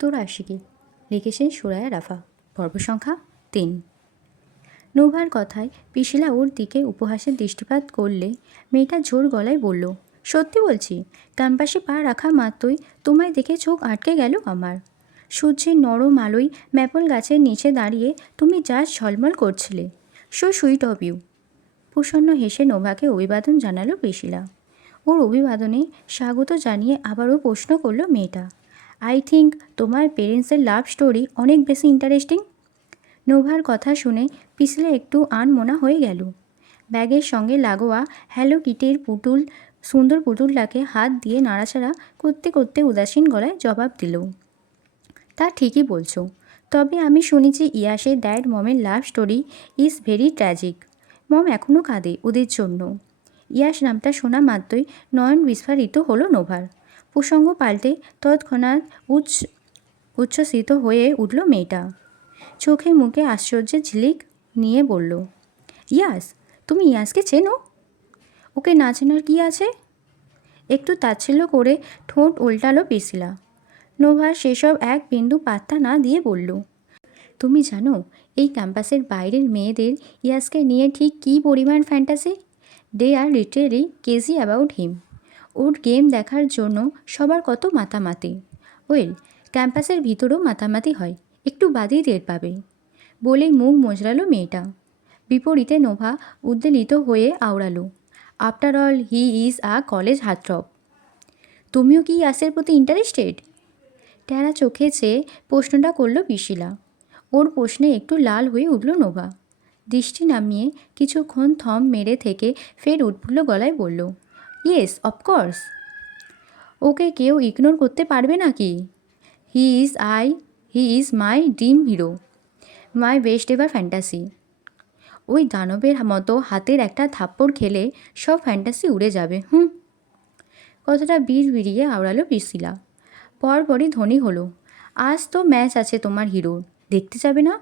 তোর আশিকি, লিখেছেন সুরায়া রাফা। পর্ব সংখ্যা 3। নোভার কথায় পিশিলা ওর দিকে উপহাসের দৃষ্টিপাত করলে মেয়েটা জোর গলায় বলল, সত্যি বলছি, ক্যাম্পাসে পা রাখা মাত্রই তোমায় দেখে চোখ আটকে গেল আমার। সূর্যের নরম আলোয় ম্যাপল গাছের নিচে দাঁড়িয়ে তুমি যা ঝলমল করছিলে। So sweet of you. প্রসন্ন হেসে নোভাকে অভিবাদন জানালো পিশিলা। ওর অভিবাদনে স্বাগত জানিয়ে আবারও প্রশ্ন করলো মেয়েটা, আই থিঙ্ক তোমার পেরেন্টসের লাভ স্টোরি অনেক বেশি ইন্টারেস্টিং। নোভার কথা শুনে পিছলে একটু আনমনা হয়ে গেল। ব্যাগের সঙ্গে লাগোয়া হ্যালো কিটির সুন্দর পুতুলটাকে হাত দিয়ে নাড়াচাড়া করতে করতে উদাসীন গলায় জবাব দিল, তা ঠিকই বলছো, তবে আমি শুনেছি ইয়াসের ড্যাড মমের love story is very tragic. Mom এখনও কাঁদে ওদের জন্য। ইয়াস নামটা শোনা মাত্রই নয়ন বিস্ফারিত হলো নোভার। প্রসঙ্গ পাল্টে তৎক্ষণাৎ উচ্ছ্বসিত হয়ে উঠল মেয়েটা। চোখে মুখে আশ্চর্যের ঝিলিক নিয়ে বলল, ইয়াস, তুমি ইয়াসকে চেনো? ওকে না চেনার কী আছে? একটু তাচ্ছিল্য করে ঠোঁট উল্টালো পিশিলা। নোভার সেসব এক বিন্দু পাত্তা না দিয়ে বলল, তুমি জানো এই ক্যাম্পাসের বাইরের মেয়েদের ইয়াসকে নিয়ে ঠিক কী পরিমাণ fantasy? They are literally crazy about him. ওর গেম দেখার জন্য সবার কত মাতামাতি। ওয়েল, ক্যাম্পাসের ভিতরেও মাতামাতি হয়, একটু বাদেই টের পাবে। বলেই মুখ মোজরালো মেয়েটা। বিপরীতে নোভা উদ্বেলিত হয়ে আওড়ালো, after all he is a college heartthrob. তুমিও কি ইয়াসের প্রতি ইন্টারেস্টেড? ট্যারা চোখে চেয়ে প্রশ্নটা করল পিশিলা। ওর প্রশ্নে একটু লাল হয়ে উঠল নোভা। দৃষ্টি নামিয়ে কিছুক্ষণ থম মেরে থেকে ফের উৎফুল্ল গলায় বলল, ইয়েস, অফকোর্স। ওকে কেউ ইগনোর করতে পারবে নাকি? He is my dream hero, my best ever fantasy. ওই দানবের মতো হাতের একটা থাপ্পড় খেলে সব ফ্যান্টাসি উড়ে যাবে। কথাটা বিড়বিড়িয়ে আওড়ালো পিশিলা। পরপরই ধ্বনি হলো, আজ তো ম্যাচ আছে তোমার হিরোর, দেখতে যাবে না?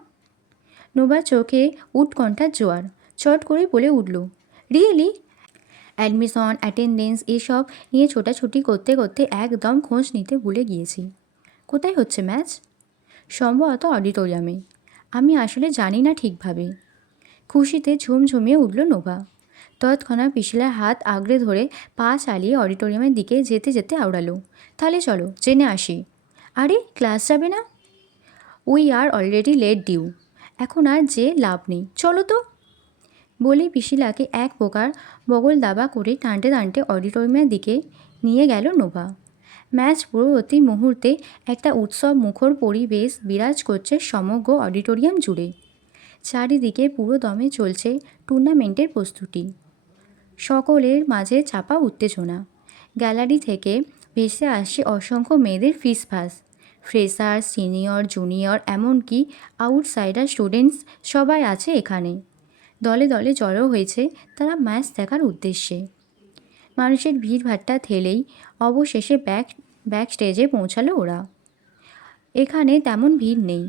নোভার চোখে উৎকণ্ঠার জোয়ার। চট করে বলে উঠল, রিয়েলি? অ্যাডমিশন, অ্যাটেন্ডেন্স এসব নিয়ে ছোটাছুটি করতে করতে একদম খোঁজ নিতে ভুলে গিয়েছি। কোথায় হচ্ছে ম্যাচ? সম্ভবত অডিটোরিয়ামে। আমি আসলে জানি না ঠিকভাবে। খুশিতে ঝুমঝুমিয়ে উঠল নোভা। তৎক্ষণাৎ পিশিলার হাত আগড়ে ধরে পা চালিয়ে অডিটোরিয়ামের দিকে যেতে যেতে আওড়ালো, তাহলে চলো জেনে আসি। আরে, ক্লাস যাবে না? We are already late due, এখন আর যে লাভ নেই, চলো তো। বলেই পিশিলাকে এক প্রকার বগল দাবা করে টানতে টানতে অডিটোরিয়ামের দিকে নিয়ে গেল নোভা। ম্যাচ পরবর্তী মুহূর্তে একটা উৎসব মুখর পরিবেশ বিরাজ করছে সমগ্র অডিটোরিয়াম জুড়ে। চারিদিকে পুরো দমে চলছে টুর্নামেন্টের প্রস্তুতি। সকলের মাঝে চাপা উত্তেজনা। গ্যালারি থেকে ভেসে আসছে অসংখ্য মেয়েদের ফিসফাস। ফ্রেশার, সিনিয়র, জুনিয়র, এমনকি আউটসাইডার স্টুডেন্টস সবাই আছে এখানে। দলে দলে জড়ো হয়েছে তারা ম্যাচ দেখার উদ্দেশ্যে। মানুষের ভিড়ভাট্টা ঠেলেই অবশেষে ব্যাক স্টেজে পৌঁছালো ওরা। এখানে তেমন ভিড় নেই।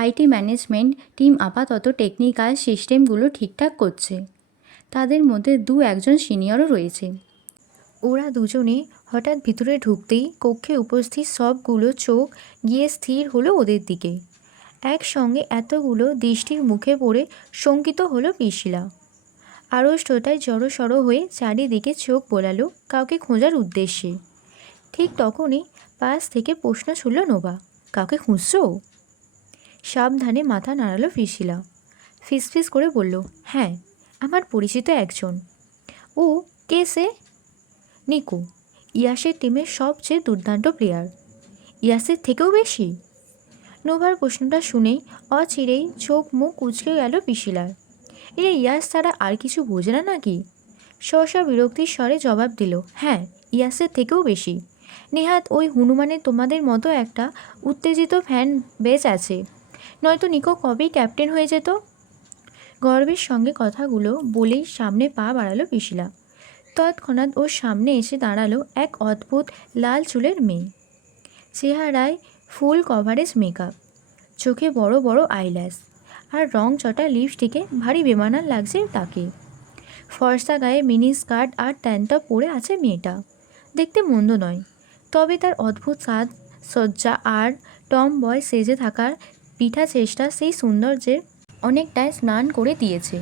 আইটি ম্যানেজমেন্ট টিম আপাতত টেকনিক্যাল সিস্টেমগুলো ঠিকঠাক করছে। তাদের মধ্যে একজন সিনিয়রও রয়েছে। ওরা দুজনে হঠাৎ ভিতরে ঢুকতেই কক্ষে উপস্থিত সবগুলো চোখ গিয়ে স্থির হলো ওদের দিকে। একসঙ্গে এতগুলো দৃষ্টির মুখে পড়ে শঙ্কিত হলো পিশিলা। আরও শ্রোতায় জড়সড় হয়ে চারিদিকে চোখ বোলালো কাউকে খোঁজার উদ্দেশ্যে। ঠিক তখনই পাশ থেকে প্রশ্ন ছুড়ল নোভা, কাউকে খুঁজছো? সাবধানে মাথা নাড়ালো পিশিলা। ফিসফিস করে বলল, হ্যাঁ, আমার পরিচিত একজন। ও কে সে? নিকো, ইয়াসের টিমের সবচেয়ে দুর্দান্ত প্লেয়ার। ইয়াসের থেকেও বেশি? নোভার প্রশ্নটা শুনেই অচিরেই চোখ মুখ কুঁচকে গেল পিশিলার। এরা ইয়াস ছাড়া আর কিছু বোঝে না নাকি? সহসা বিরক্তির স্বরে জবাব দিল, হ্যাঁ, ইয়াসের থেকেও বেশি। নেহাত ওই হনুমানের তোমাদের মতো একটা উত্তেজিত ফ্যান বেস আছে, নয়তো নিকো কবেই ক্যাপ্টেন হয়ে যেত। গর্বের সঙ্গে কথাগুলো বলেই সামনে পা বাড়ালো পিশিলা। তৎক্ষণাৎ ওর সামনে এসে দাঁড়ালো এক অদ্ভুত লাল চুলের মেয়ে। চেহারায় ফুল কভারেজ মেকআপ, চোখে বড় বড় আইল্যাশ, আর রং চটা লিপস্টিকে ভারী বেমানান লাগছে তাকে। ফর্সা গায়ে মিনি স্কার্ট আর ট্যানটপ পরে আছে মেয়েটা। দেখতে মন্দ নয়, তবে তার অদ্ভুত সাজ সজ্জা আর টম বয় সেজে থাকার পিঠা চেষ্টা সেই সৌন্দর্যের অনেকটাই স্নান করে দিয়েছে।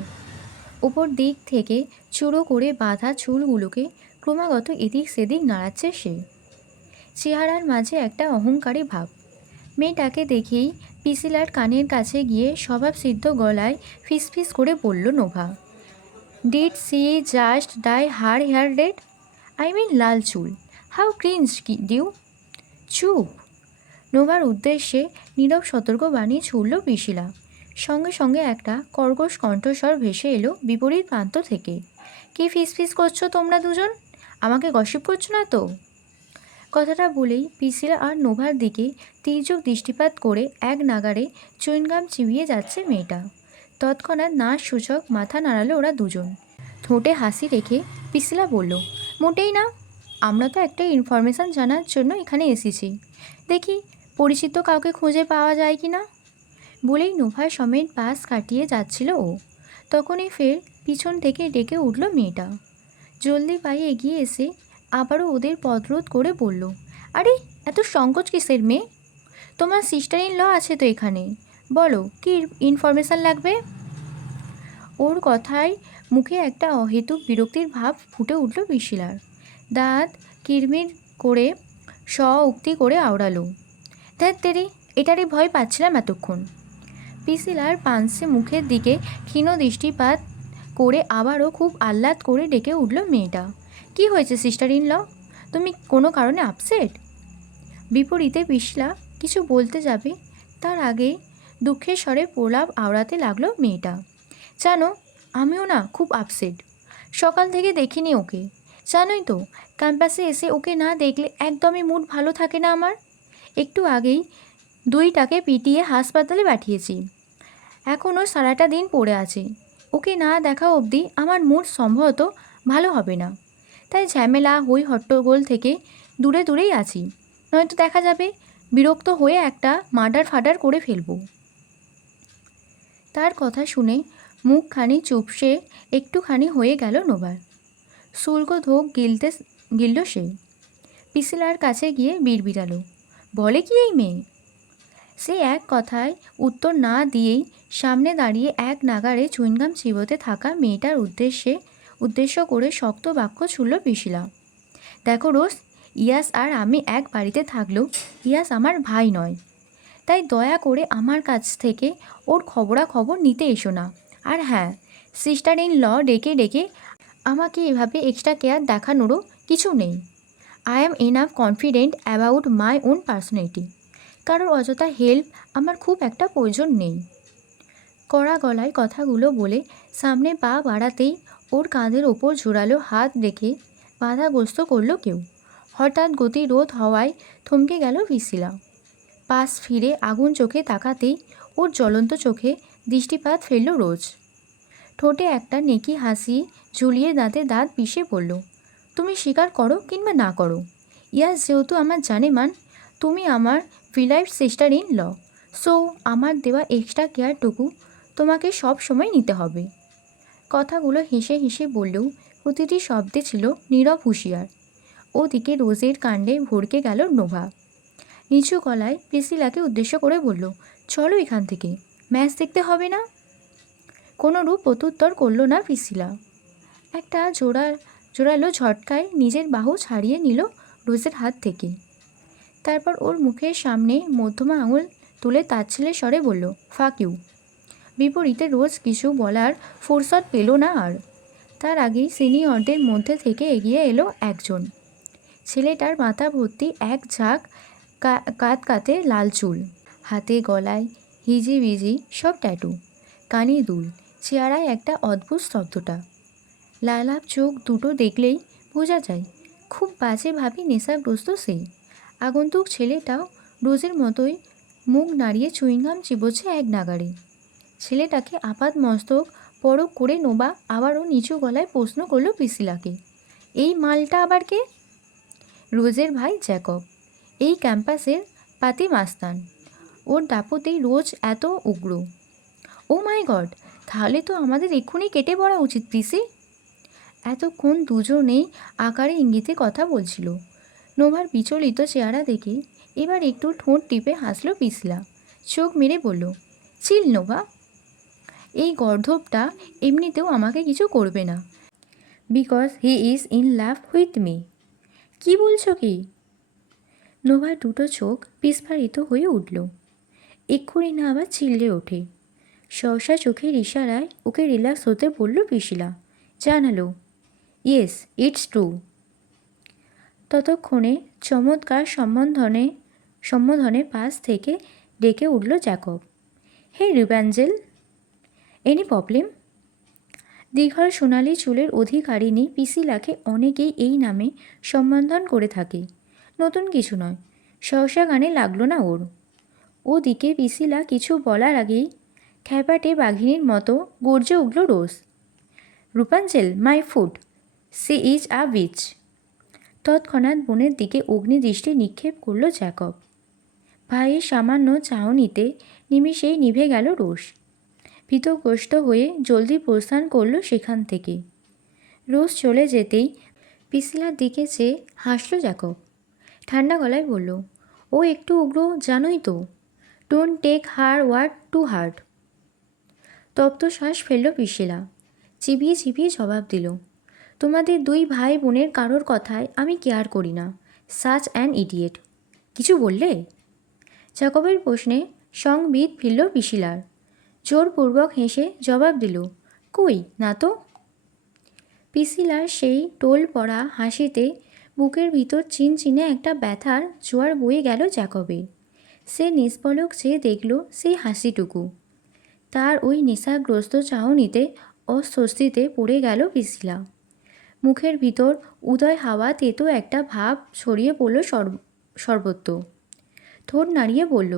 উপর দিক থেকে চুড়ো করে বাঁধা চুলগুলোকে ক্রমাগত এদিক সেদিক নাড়াচ্ছে সে। চেহারার মাঝে একটা অহংকারী ভাব। মেয়েটাকে দেখেই পিসিলার কানের কাছে গিয়ে স্বভাবসিদ্ধ গলায় ফিসফিস করে বলল Nova, did she just dye her hair red? I mean লাল চুল। How cringe dude. চুপ। নোভার উদ্দেশ্যে নীরব সতর্কবাণী ছুড়ল পিসিলা। সঙ্গে সঙ্গে একটা কর্কশ কণ্ঠস্বর ভেসে এলো বিপরীত প্রান্ত থেকে। কি ফিসফিস করছো তোমরা দুজন? আমাকে গসিপ করছো না তো? কথাটা বলেই পিসিলা আর নোভার দিকে তির্যক দৃষ্টিপাত করে এক নাগাড়ে চুইনগাম চিবিয়ে যাচ্ছে মেয়েটা। তৎক্ষণাৎ নাশ সূচক মাথা নাড়ালো ওরা দুজন। ঠোঁটে হাসি রেখে পিসিলা বলল, মোটেই না, আমরা তো একটা ইনফরমেশান জানার জন্য এখানে এসেছি। দেখি পরিচিত কাউকে খুঁজে পাওয়া যায় কি না। বলেই নোভার সমেত পাশ কাটিয়ে যাচ্ছিল ও। তখনই ফের পিছন থেকে ডেকে উঠল মেয়েটা। জলদি পায়ে এগিয়ে এসে আবারও ওদের পথরোধ করে বলল, আরে এত সংকোচ কিসের মেয়ে? তোমার সিস্টার ইন ল আছে তো এখানে, বলো কি ইনফরমেশান লাগবে? ওর কথায় মুখে একটা অহেতুক বিরক্তির ভাব ফুটে উঠল পিসিলার। দাঁত কিরমির করে উক্তি করে আওড়ালো, ধ্যাত তেরি, এটারই ভয় পাচ্ছিলাম এতক্ষণ। পিসিলার পানসে মুখের দিকে ক্ষীণ দৃষ্টিপাত করে আবারও খুব আহ্লাদ করে ডেকে উঠল মেয়েটা। কি হয়েছে সিস্টার ইন ল? তুমি কোনো কারণে আপসেট? বিপরীতে পিসিলা কিছু বলতে যাবে তার আগেই দুঃখের স্বরে প্রলাপ আওড়াতে লাগলো মেয়েটা। জানো, আমিও না খুব আপসেট। সকাল থেকে দেখিনি ওকে। জানোই তো, ক্যাম্পাসে এসে ওকে না দেখলে একদমই মুড ভালো থাকে না আমার। একটু আগেই দুইটাকে পিটিয়ে হাসপাতালে পাঠিয়েছি। এখনও সারাটা দিন পড়ে আছে। ওকে না দেখা অবধি আমার মুড সম্ভবত ভালো হবে না। তাই ঝামেলা হই হট্টগোল থেকে দূরে দূরেই আছি, নয়তো দেখা যাবে বিরক্ত হয়ে একটা মার্ডার ফাডার করে ফেলব। তার কথা শুনে মুখখানি চুপসে একটুখানি হয়ে গেল নোভার। শুল্ক ধোক গিলল সে। পিসিলার কাছে গিয়ে বিড়বিড়ালো, বলে কি এই মেয়ে? সে এক কথায় উত্তর না দিয়েই সামনে দাঁড়িয়ে এক নাগাড়ে চুইনগাম চিবোতে থাকা মেয়েটার উদ্দেশ্য করে শক্ত বাক্য ছুড়ল পিসিলা। দেখো রোজ, ইয়াস আর আমি এক বাড়িতে থাকলেও ইয়াস আমার ভাই নয়। তাই দয়া করে আমার কাছ থেকে ওর খবরাখবর নিতে এসো না। আর হ্যাঁ, সিস্টার ইন ল ডেকে ডেকে আমাকে এভাবে এক্সট্রা কেয়ার দেখানোরও কিছু নেই। I am enough confident about my own personality. কারোর অযথা হেল্প আমার খুব একটা প্রয়োজন নেই। কড়া গলায় কথাগুলো বলে সামনে পা বাড়াতেই ওর কাঁধের ওপর জোরালো হাত রেখে বাধাগ্রস্ত করল কেউ। হঠাৎ গতিরোধ হওয়ায় থমকে গেল পিসিলা। পাশ ফিরে আগুন চোখে তাকাতেই ওর জ্বলন্ত চোখে দৃষ্টিপাত ফেলল রোজ। ঠোঁটে একটা নেকি হাসি ঝুলিয়ে দাঁতে দাঁত পিষে বলল, তুমি স্বীকার করো কিংবা না করো, ইয়াস যেহেতু আমার জানেমান, তুমি আমার ভিলাইভ সিস্টার ইন ল, সো আমার দেওয়া এক্সট্রা কেয়ারটুকু তোমাকে সব সময় নিতে হবে। কথাগুলো হেসে হেসে বললেও প্রতিটি শব্দে ছিল নীরব হুঁশিয়ার। ওদিকে রোজের কাণ্ডে ভড়কে গেল নোভা। নিচু গলায় প্রিসিলাকে উদ্দেশ্য করে বলল, চলো এখান থেকে, ম্যাচ দেখতে হবে না। কোনো রূপ প্রত্যুত্তর করল না প্রিসিলা। একটা জোরালো ঝটকায় নিজের বাহু ছাড়িয়ে নিল রোজের হাত থেকে। তারপর ওর মুখের সামনে মধ্যমা আঙুল তুলে তাচ্ছিল্যের স্বরে বলল, ফাক ইউ। বিপরীতে রোজ কিছু বলার ফুরসত পেল না আর। তার আগেই সিনিয়রদের মধ্যে থেকে এগিয়ে এলো একজন। ছেলেটার মাথা ভর্তি এক ঝাঁক কাতে লাল চুল, হাতে গলায় হিজিবিজি সব ট্যাটু, কানে দুল, চেহারায় একটা অদ্ভুত স্তব্ধতা। লালাপ চোখ দুটো দেখলেই বোঝা যায় খুব বাজেভাবে নেশাগ্রস্ত সে। আগন্তুক ছেলেটাও রোজের মতোই মুখ নাড়িয়ে চুইংগাম চিবোচ্ছে এক নাগাড়ে। ছেলেটাকে আপাত মস্তক পরখ করে নোভা আবারও নিচু গলায় প্রশ্ন করল প্রিসিলাকে, এই মালটা আবার কে? রোজের ভাই জ্যাকব, এই ক্যাম্পাসের পাতি মাস্তান। ওর দাপতেই রোজ এত উগ্র। ও মাই গড, তাহলে তো আমাদের এক্ষুনি কেটে পড়া উচিত প্রিসি। এতক্ষণ দুজনেই আকারে ইঙ্গিতে কথা বলছিল। নোভার বিচলিত চেহারা দেখে এবার একটু ঠোঁট টিপে হাসলো পিছলা। চোখ মেরে বলল, চিল নোভা, এই গর্ধবটা এমনিতেও আমাকে কিছু করবে না, because he is in love with me. কী বলছো কি? নোভার দুটো চোখ বিস্ফারিত হয়ে উঠল। এক্ষুনি না আবার চিল্লে ওঠে। সহসা চোখের ইশারায় ওকে রিল্যাক্স হতে বলল পিশিলা। জানালো, ইয়েস ইটস ট্রু। ততক্ষণে চমৎকার সম্বোধনে পাশ থেকে ডেকে উঠল জ্যাকব। হে রিভ্যাঞ্জেল, এনি প্রবলেম? দীঘল সোনালি চুলের অধিকারিণী পিসিলাকে অনেকেই এই নামে সম্বোধন করে থাকে। নতুন কিছু নয়। সহসা গানে লাগলো না ওর। ওদিকে পিসিলা কিছু বলার আগেই খ্যাপাটে বাঘিনীর মতো গর্জে উঠল Rose. Rapunzel, my food, she is a bitch. তৎক্ষণাৎ বোনের দিকে অগ্নিদৃষ্টি নিক্ষেপ করল জ্যাকব। ভাইয়ের সামান্য চাহনিতে নিমিষেই নিভে গেল রোষ। ভীতগ্রস্ত হয়ে জলদি প্রস্থান করল সেখান থেকে। রোজ চলে যেতেই পিসিলার দিকে চেয়ে হাসল জ্যাকব। ঠান্ডা গলায় বলল, ও একটু উগ্র জানোই তো, don't take her word to heart. তপ্ত শ্বাস ফেলল পিসিলা। চিবিয়ে চিবিয়ে জবাব দিল, তোমাদের দুই ভাই বোনের কারোর কথায় আমি কেয়ার করি না। Such an idiot. কিছু বললে? জ্যাকবের প্রশ্নে সংবিদ ফিরল পিসিলার। জোরপূর্বক হেসে জবাব দিল, কই না তো। পিসিলার সেই টোল পড়া হাসিতে বুকের ভিতর চিনচিনে একটা ব্যথার জোয়ার বয়ে গেল জ্যাকবের। সে নিষ্পলক চেয়ে দেখল সেই হাসিটুকু। তার ওই নেশাগ্রস্ত চাহনিতে অস্বস্তিতে পড়ে গেল পিসিলা। মুখের ভিতর উদয় হাওয়া তেতো একটা ভাব ছড়িয়ে পড়ল সর্বত্র। ঠোঁট নাড়িয়ে বলল,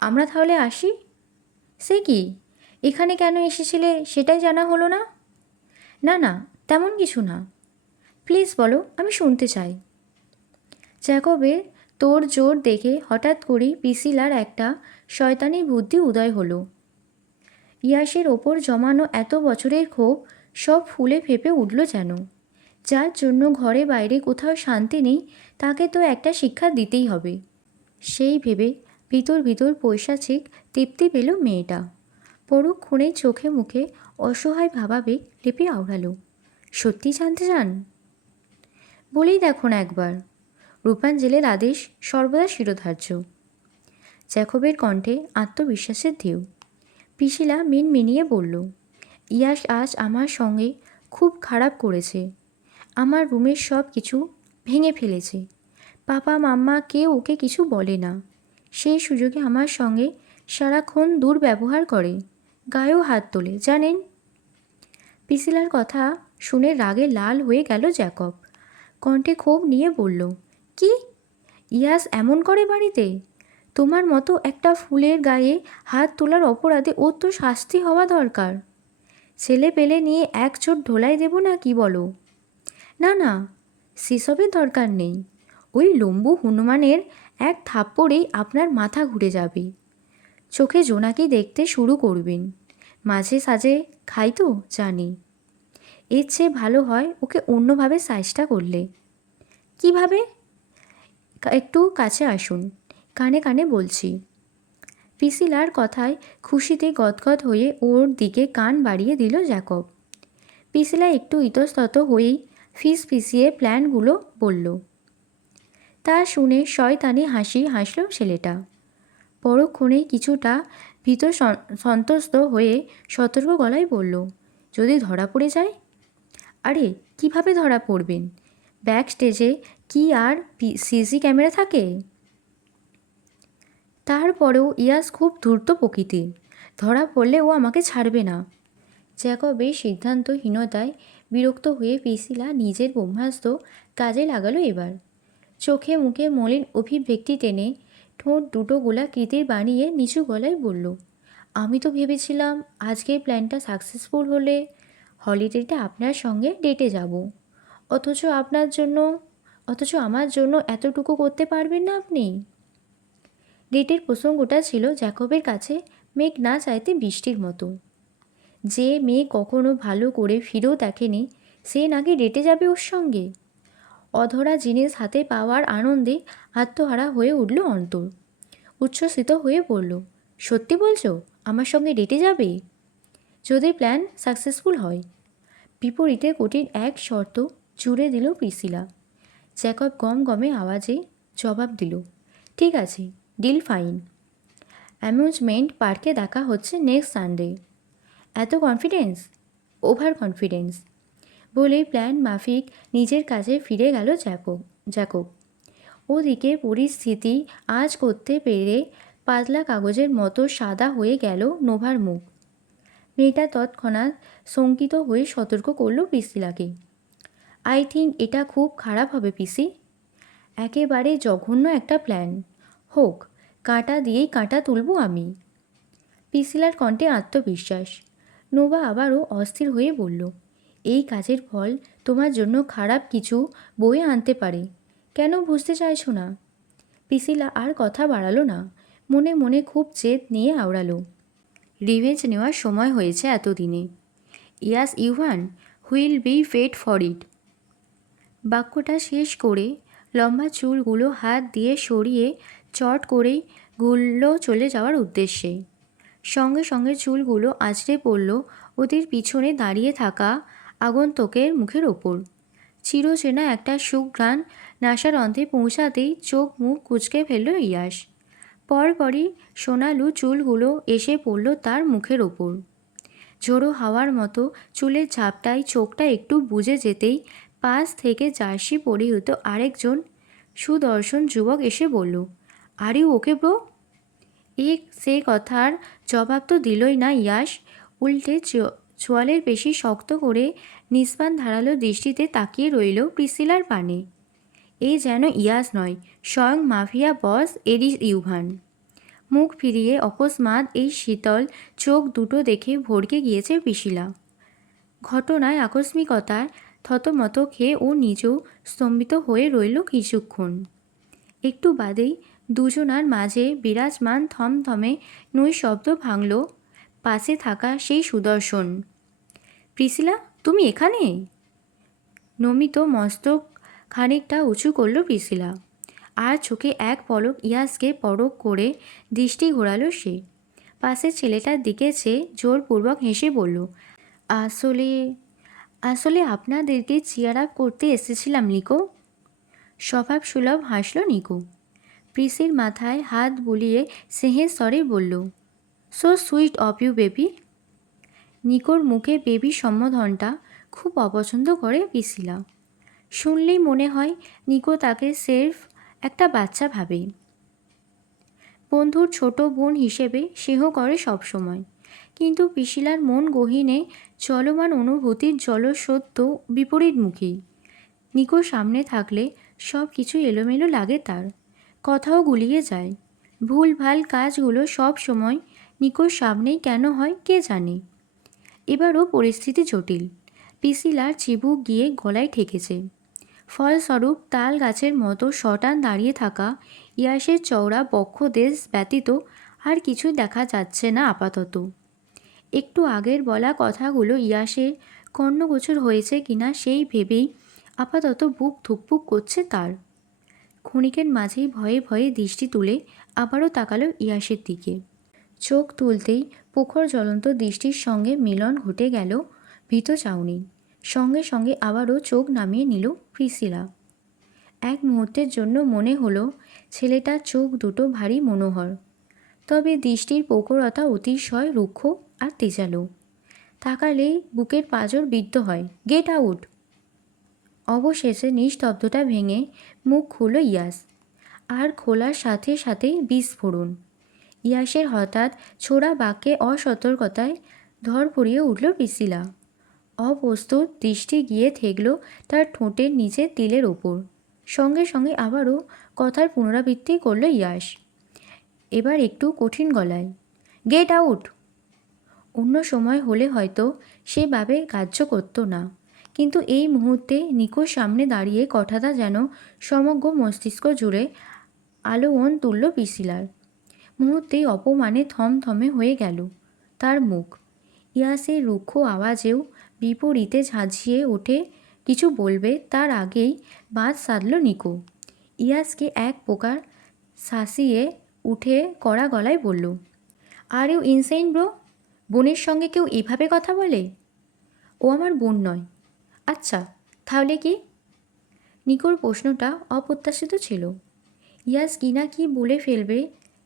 আমরা তাহলে আসি? সে কি, এখানে কেন এসেছিলে সেটাই জানা হলো না। না না, তেমন কিছু না। প্লিজ বলো, আমি শুনতে চাই। জ্যাকবের তোর জোর দেখে হঠাৎ করেই পিসিলার একটা শয়তানি বুদ্ধি উদয় হলো। ইয়াসের ওপর জমানো এত বছরের ক্ষোভ সব ফুলে ফেঁপে উঠল যেন। যার জন্য ঘরে বাইরে কোথাও শান্তি নেই, তাকে তো একটা শিক্ষা দিতেই হবে। সেই ভেবে ভিতর ভিতর পৈশাচিক তৃপ্তি পেল মেয়েটা। পরক্ষণেই চোখে মুখে অসহায় ভাবাবেগ লেপে আওড়ালো। সত্যি জানতে চান? বলেই দেখো না একবার। রূপাঞ্জেলের আদেশ সর্বদা শিরোধার্য। জ্যাকবের কণ্ঠে আত্মবিশ্বাসের ঢেউ। পিসিলা মিনমিনিয়ে বলল, ইয়াস আজ আমার সঙ্গে খুব খারাপ করেছে। আমার রুমের সব কিছু ভেঙে ফেলেছে। পাপা মাম্মা কেউ ওকে কিছু বলে না। সেই সুযোগে আমার সঙ্গে সারাক্ষণ দুর্ব্যবহার করে, গায়েও হাত তোলে, জানেন। পিসিলার কথা শুনে রাগে লাল হয়ে গেল জ্যাকব। কণ্ঠে ক্ষোভ নিয়ে বলল, কি? ইয়াস এমন করে বাড়িতে? তোমার মতো একটা ফুলের গায়ে হাত তোলার অপরাধে ওর তো শাস্তি হওয়া দরকার। ছেলে পেলে নিয়ে এক চোট ঢোলাই দেব না কি বলো? না না, সেসবের দরকার নেই। ওই লম্বু হনুমানের এক থাপ্পড়েই আপনার মাথা ঘুরে যাবে। চোখে জোনাকি দেখতে শুরু করবেন। মাঝে সাঝে খাই তো, জানি। এর চেয়ে ভালো হয় ওকে অন্যভাবে সাইজটা করলে। কিভাবে? একটু কাছে আসুন, কানে কানে বলছি। পিসিলার কথায় খুশিতে গদগদ হয়ে ওর দিকে কান বাড়িয়ে দিল জ্যাকব। পিসিলা একটু ইতস্তত হয়েই ফিসফিসিয়ে প্ল্যানগুলো বলল। তা শুনে শয়তানি হাসি হাসল ছেলেটা। পরক্ষণেই কিছুটা ভীত সন্ত্রস্ত হয়ে সতর্ক গলায় বলল, যদি ধরা পড়ে যায়? আরে কিভাবে ধরা পড়বেন? ব্যাক স্টেজে কি আর সিসি ক্যামেরা থাকে? তারপরেও ইয়াস খুব ধূর্ত প্রকৃতির। ধরা পড়লে ও আমাকে ছাড়বে না। জ্যাকবের সিদ্ধান্তহীনতায় বিরক্ত হয়ে পিসিলা নিজের ব্রহ্মাস্ত্র কাজে লাগালো এবার। চোখে মুখে মলিন অভিব্যক্তি টেনে ঠোঁট দুটো গোলাকৃতির বানিয়ে নিচু গলায় বলল, আমি তো ভেবেছিলাম আজকের প্ল্যানটা সাকসেসফুল হলে হলিডেটা আপনার সঙ্গে ডেটে যাব। অথচ আমার জন্য এতটুকু করতে পারবেন না আপনি? ডেটের প্রসঙ্গটা ছিল জ্যাকবের কাছে মেঘ না চাইতে বৃষ্টির মতো। যে মেয়ে কখনো ভালো করে ফিরেও দেখেনি, সে নাকি ডেটে যাবে ওর সঙ্গে। অধরা জিনিস হাতে পাওয়ার আনন্দে আত্মহারা হয়ে উঠল অন্তর। উচ্ছ্বসিত হয়ে পড়ল, সত্যি বলছো? আমার সঙ্গে ডেটে যাবে? যদি প্ল্যান সাকসেসফুল হয়। বিপরীতে কঠিন এক শর্ত জুড়ে দিল প্রিসিলা। জ্যাকব গম গমে আওয়াজে জবাব দিল, ঠিক আছে, ডিল ফাইন। অ্যামিউজমেন্ট পার্কে দেখা হচ্ছে নেক্সট সানডে। এত কনফিডেন্স? ওভার কনফিডেন্স বলেই প্ল্যান মাফিক নিজের কাজে ফিরে গেল জ্যাকব। ওদিকে পরিস্থিতি আজ করতে পেরে পাতলা কাগজের মতো সাদা হয়ে গেল নোভার মুখ। মেয়েটা তৎক্ষণাৎ শঙ্কিত হয়ে সতর্ক করল প্রিসিলাকে। আই থিঙ্ক এটা খুব খারাপ হবে পিসি। একেবারে জঘন্য একটা প্ল্যান। হোক, কাঁটা দিয়েই কাঁটা তুলব আমি। প্রিসিলার কণ্ঠে আত্মবিশ্বাস। নোভা আবারও অস্থির হয়ে বলল, এই কাজের ফল তোমার জন্য খারাপ কিছু বয়ে আনতে পারে। কেন বুঝতে চাইছো না? প্রিসিলা আর কথা বাড়ালো না, মনে মনে খুব জেদ নিয়ে আওড়ালো, রিভেঞ্জ নেওয়ার সময় হয়েছে এতদিনে। Yash Yuvan, will be fate for it. বাক্যটা শেষ করে লম্বা চুলগুলো হাত দিয়ে সরিয়ে চট করেই গুলল চলে যাওয়ার উদ্দেশ্যে। সঙ্গে সঙ্গে চুলগুলো আছড়ে পড়ল ওদের পিছনে দাঁড়িয়ে থাকা আগন্তুকের মুখের ওপর। চিরচেনা একটা সুঘ্রাণ নাসার অন্তে পৌঁছাতেই চোখ মুখ কুঁচকে ফেলল ইয়াস। পরপরই সোনালু চুলগুলো এসে পড়ল তার মুখের ওপর। ঝোড়ো হাওয়ার মতো চুলের ঝাপটায় চোখটা একটু বুজে যেতেই পাশ থেকে জার্সি পরিহিত আরেকজন সুদর্শন যুবক এসে বলল, আর ইউ ওকে ব্রো? সে কথার জবাব তো দিলই না ইয়াস, উল্টে চোয়ালের পেশি শক্ত করে নিষ্পান ধারালো দৃষ্টিতে তাকিয়ে রইল প্রিসিলার পানে। এই যেন ইয়াস নয়, স্বয়ং মাফিয়া বস এরিস ইউভান। মুখ ফিরিয়ে অকস্মাৎ এই শীতল চোখ দুটো দেখে ভড়কে গিয়েছে প্রিসিলা। ঘটনায় আকস্মিকতায় থতমত খেয়ে ও নিজেও স্তম্ভিত হয়ে রইল কিছুক্ষণ। একটু বাদেই দুজনার মাঝে বিরাজমান থমথমে নৈশব্দ ভাঙল পাশে থাকা সেই সুদর্শন। প্রিসিলা, তুমি এখানে? নমিত মস্তক খানিকটা উঁচু করল প্রিসিলা, আর চোখে এক পলক ইয়াসকে পরখ করে দৃষ্টি ঘোরালো সে। পাশের ছেলেটার দিকে চেয়ে জোরপূর্বক হেসে বলল, আসলে আসলে আপনাদেরকে চিয়ার আপ করতে এসেছিলাম নিকো। স্বভাবসুলভ হাসল নিকো। প্রিসির মাথায় হাত বুলিয়ে স্নেহের স্বরে বলল, so sweet of you baby. নিকোর মুখে বেবি সম্বোধনটা খুব অপছন্দ করে প্রিসিলা। শুনলেই মনে হয় নিকো তাকে সেরফ একটা বাচ্চা ভাবে। বন্ধুর ছোট বোন হিসেবে স্নেহ করে সবসময়, কিন্তু প্রিসিলার মন গহীনে চলমান অনুভূতির জলস্রোত বিপরীতমুখী। নিকো সামনে থাকলে সব কিছু এলোমেলো লাগে তার, কথাও গুলিয়ে যায়। ভুলভাল কাজগুলো সব সময় নিকোর সামনেই কেন হয় কে জানে। এবারও পরিস্থিতি জটিল। প্রিসিলার চিবুক গিয়ে গলায় ঠেকেছে। ফলস্বরূপ তাল গাছের মতো শটান দাঁড়িয়ে থাকা ইয়াসের চওড়া বক্ষদেশ ব্যতীত আর কিছুই দেখা যাচ্ছে না আপাতত। একটু আগের বলা কথাগুলো ইয়াসের কর্ণগোচর হয়েছে কিনা সেই ভেবেই আপাতত বুক ধুকপুক করছে তার। ক্ষণিকের মাঝেই ভয়ে ভয়ে দৃষ্টি তুলে আবারও তাকালো ইয়াসের দিকে। চোখ তুলতেই প্রখর জ্বলন্ত দৃষ্টির সঙ্গে মিলন ঘটে গেল ভীত চাউনি। সঙ্গে সঙ্গে আবারও চোখ নামিয়ে নিল প্রিসিলা। এক মুহূর্তের জন্য মনে হলো ছেলেটার চোখ দুটো ভারী মনোহর, তবে দৃষ্টির প্রখরতা অতিশয় রুক্ষ আর তেজালো। তাকালেই বুকের পাঁজর বিদ্ধ হয়। Get out! অবশেষে নিস্তব্ধতা ভেঙে মুখ খুলল ইয়াস, আর খোলার সাথে সাথেই বিস্ফোরণ। ইয়াসের হঠাৎ ছোড়া বাক্যে অসতর্কতায় ধরফড়িয়ে উঠল প্রিসিলা। অপ্রস্তুত দৃষ্টি গিয়ে ঠেকল তার ঠোঁটের নিচে তিলের ওপর। সঙ্গে সঙ্গে আবারও কথার পুনরাবৃত্তি করল ইয়াস, এবার একটু কঠিন গলায়, গেট আউট! অন্য সময় হলে হয়তো সেভাবে গ্রাহ্য করত না, কিন্তু এই মুহূর্তে নিকোর সামনে দাঁড়িয়ে কথাটা যেন সমগ্র মস্তিষ্ক জুড়ে আলোড়ন তুলল প্রিসিলার। মুহূর্তেই অপমানে থমথমে হয়ে গেল তার মুখ। ইয়াসের রুক্ষ আওয়াজেও বিপরীতে ঝাঁঝিয়ে ওঠে কিছু বলবে তার আগেই বাঁধ সাধল নিকো। ইয়াসকে এক প্রকার শাসিয়ে উঠে কড়া গলায় বলল, আর ইউ ইনসেইন ব্রো? বোনের সঙ্গে কেউ এভাবে কথা বলে? ও আমার বোন নয়। আচ্ছা, তাহলে কি? নিকোর প্রশ্নটা অপ্রত্যাশিত ছিল। ইয়াস কি না কি বলে ফেলবে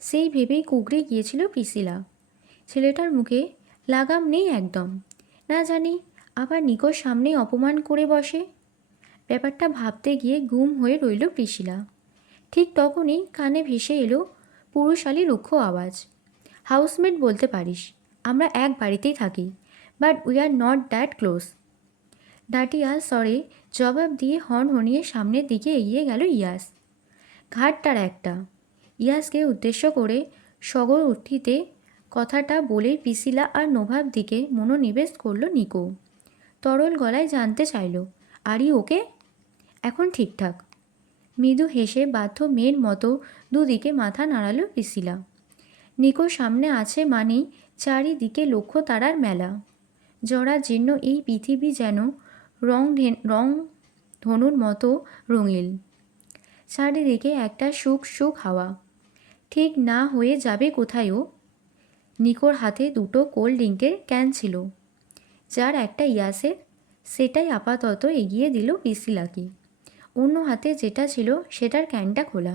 সেই ভেবেই কুঁকড়ে গিয়েছিল প্রিসিলা। ছেলেটার মুখে লাগাম নেই একদম। না জানি আবার নিকোর সামনেই অপমান করে বসে। ব্যাপারটা ভাবতে গিয়ে গুম হয়ে রইল প্রিসিলা। ঠিক তখনই কানে ভেসে এলো পুরুষালী রুক্ষ আওয়াজ, হাউসমেট বলতে পারিস, আমরা এক বাড়িতেই থাকি, but we are not that close. ডাটিয়া স্বরে জবাব দিয়ে হনহনিয়ে সামনের দিকে এগিয়ে গেল ইয়াস। ঘাটটার একটা। ইয়াসকে উদ্দেশ্য করে সগর উঠিতে কথাটা বলে পিসিলা আর নোভার দিকে মনোনিবেশ করল নিকো। তরল গলায় জানতে চাইল, আরই ওকে? এখন ঠিকঠাক। মৃদু হেসে বাধ্য মেয়ের মতো দুদিকে মাথা নাড়ালো পিসিলা। নিকো সামনে আছে মানেই চারিদিকে লক্ষ্য তারার মেলা। জরা জীর্ণ এই পৃথিবী যেন রং ধনুর মতো রঙিল। চারিদিকে একটা সুখ সুখ হাওয়া। ঠিক না হয়ে যাবে কোথায়ও। নিকোর হাতে দুটো কোল্ড ড্রিঙ্কের ক্যান ছিল, যার একটা ইয়াসের, সেটাই আপাতত এগিয়ে দিল পিসিলাকে। অন্য হাতে যেটা ছিল সেটার ক্যানটা খোলা।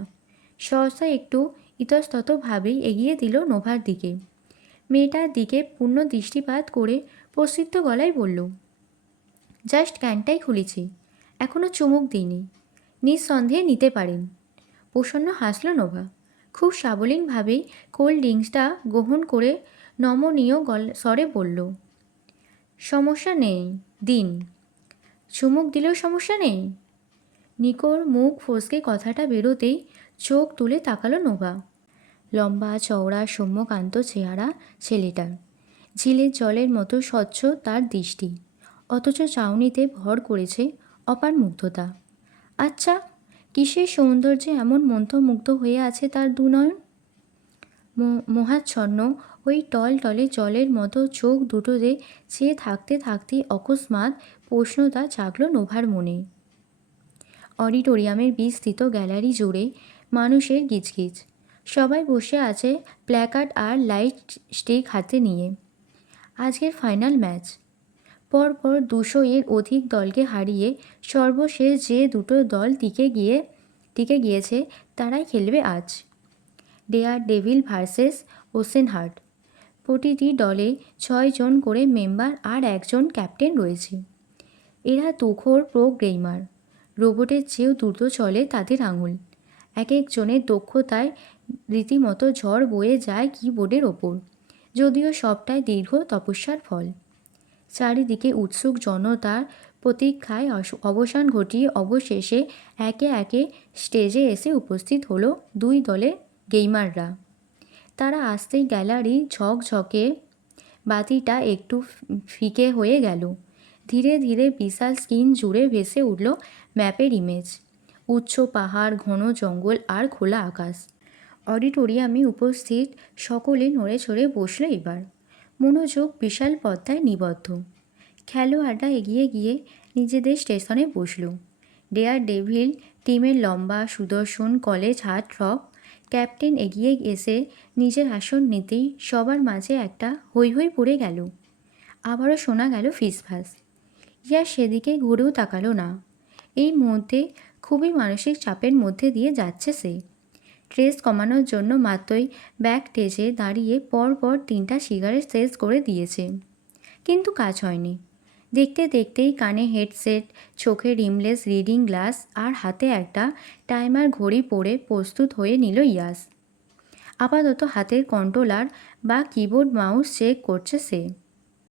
সহসা একটু ইতস্ততভাবেই এগিয়ে দিল নোভার দিকে। মেয়েটার দিকে পূর্ণ দৃষ্টিপাত করে প্রসিদ্ধ গলায় বলল, জাস্ট ক্যানটাই খুলেছি, এখনও চুমুক দিইনি, নিঃসন্দেহে নিতে পারেন। প্রসন্ন হাসল নোভা। খুব সাবলীনভাবেই কোল্ড ড্রিঙ্কসটা গ্রহণ করে নমনীয় স্বরে বলল, সমস্যা নেই, দিন। চুমুক দিলেও সমস্যা নেই? নিকোর মুখ ফসকে কথাটা বেরোতেই চোখ তুলে তাকালো নোভা। লম্বা চওড়া সৌম্যকান্ত চেহারা ছেলেটার, ঝিলের জলের মতো স্বচ্ছ তার দৃষ্টি, অথচ চাউনিতে ভর করেছে অপার মুগ্ধতা। আচ্ছা, কিসের সৌন্দর্যে এমন মন্ত্রমুগ্ধ হয়ে আছে তার দুনয়ন? মোহাচ্ছন্ন ওই টলটলে জলের মতো চোখ দুটোতে চেয়ে থাকতে থাকতেই অকস্মাৎ প্রশ্নটা জাগল নোভার মনে। অডিটোরিয়ামের বিস্তৃত গ্যালারি জুড়ে মানুষের গিজগিজ। সবাই বসে আছে প্ল্যাকার্ড আর লাইট স্টিক হাতে নিয়ে। আজকের ফাইনাল ম্যাচ। পরপর 200 এর অধিক দলকে হারিয়ে সর্বশেষ যে দুটো দল টিকে গিয়েছে তারাই খেলবে আজ। Daredevil versus Oceanheart. প্রতিটি দলে 6 জন করে মেম্বার আর একজন ক্যাপ্টেন রয়েছে। এরা তুখোড় প্রো গেমার। রোবটের চেয়েও দ্রুত চলে তাদের আঙুল। এক একজনের দক্ষতায় রীতিমতো ঝড় বয়ে যায় কিবোর্ডের ওপর, যদিও সবটাই দীর্ঘ তপস্যার ফল। চারিদিকে উৎসুক জনতার প্রতীক্ষায় অবসান ঘটিয়ে অবশেষে একে একে স্টেজে এসে উপস্থিত হলো দুই দলের গেমাররা। তারা আসতেই গ্যালারি ঝকঝকে বাতিটা একটু ফিকে হয়ে গেল। ধীরে ধীরে বিশাল স্ক্রিন জুড়ে ভেসে উঠল ম্যাপের ইমেজ, উচ্চ পাহাড়, ঘন জঙ্গল আর খোলা আকাশ। অডিটোরিয়ামে উপস্থিত সকলে নড়ে চড়ে বসল এবার, মনোযোগ বিশাল পর্দায় নিবদ্ধ। খেলোয়াড়রা এগিয়ে গিয়ে নিজেদের স্টেশনে বসল। ডেয়ার ডেভিল টিমের লম্বা সুদর্শন কলেজ হার্ট রক ক্যাপ্টেন এগিয়ে এসে নিজের আসন নিতেই সবার মাঝে একটা হৈ হৈ পড়ে গেল। আবারও শোনা গেল ফিসফাস। ইয়ার সেদিকে ঘুরেও তাকালো না। এই মুহূর্তে খুবই মানসিক চাপের মধ্যে দিয়ে যাচ্ছে সে। স্ট্রেস কমানোর জন্য মাত্রই ব্যাক স্টেজে দাঁড়িয়ে পরপর 3টা সিগারেট শেষ করে দিয়েছে, কিন্তু কাজ হয়নি। দেখতে দেখতেই কানে হেডসেট, চোখে রিমলেস রিডিং গ্লাস আর হাতে একটা টাইমার ঘড়ি পরে প্রস্তুত হয়ে নিল ইয়াস। আপাতত হাতের কন্ট্রোলার বা কিবোর্ড মাউস চেক করছে সে।